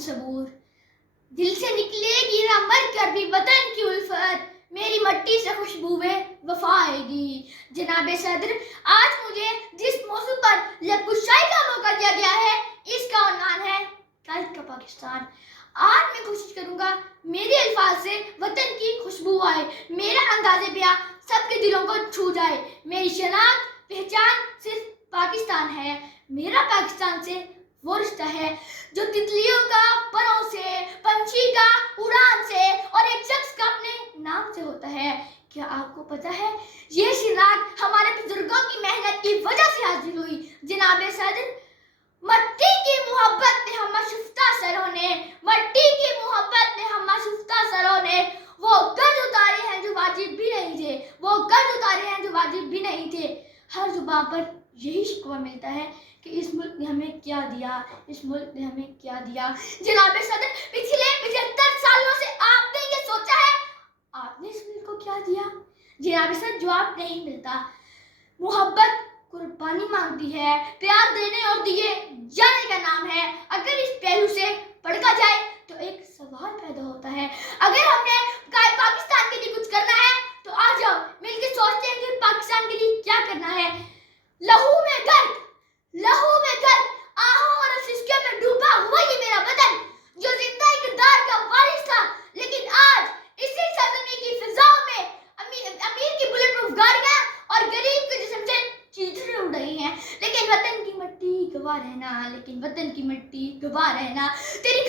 सबूर, दिल से निकलेगी ना मर कर भी वतन की उल्फत, मेरी मट्टी से खुशबूए वफा आएगी। जनाबे सदर, आज मुझे जिस मौजू पर लबकुशाई का मौका दिया गया है, इसका उन्वान है कल का पाकिस्तान। आज मैं कोशिश करूंगा मेरे अल्फाज से वतन की खुशबू आए, मेरा अंदाज़े बयां सबके दिलों को छू जाए। मेरी शनाख्त पहचान सिर्फ पाकिस्तान है, मेरा पाकिस्तान से वो रिश्ता है जो तितलियों का परों से, पंछी का उड़ान से और एक शख्स का अपने नाम से होता है। क्या आपको पता है ये शिनाख्त हमारे बुजुर्गों की मेहनत की वजह से हासिल हुई। जनाबे सदर, मट्टी की मोहब्बत ने हम शुफ्ता सरों ने, मट्टी की मोहब्बत ने हम शुफ्ता सरों ने वो कर्ज उतारे हैं जो वाजिब भी नहीं थे, वो कर्ज उतारे हैं जो वाजिब भी नहीं थे। हर जुबान पर यही शिकवा मिलता है कि इस मुल्क ने हमें क्या दिया, इस मुल्क ने हमें क्या दिया। जनाबे सदर, पिछले 75 सालों से आपने ये सोचा है आपने इस मुल्क को क्या दिया? जनाबे सदर, जवाब नहीं मिलता। मोहब्बत कुर्बानी मांगती है, प्यार देने और दिए जाने का नाम है। अगर इस पहलू से पढ़ा जाए तो एक सवाल पैदा होता है, अगर हमने पाकिस्तान के लिए कुछ करना है तो आ जाओ मिलकर सोचते हैं कि पाकिस्तान के लिए क्या करना है। लहू में गर्क, आहों और सिसके में डूबा हुआ ये मेरा वतन जो जिंदा इक़्तिदार का वारिस था, लेकिन आज इसी सरजमीं की फिजाओं में अमीर की बुलेट प्रूफ गाड़ियां और गरीब के जिस्म से चीथड़े उड़ रही हैं। लेकिन वतन की मिट्टी गवाह रहना, तेरी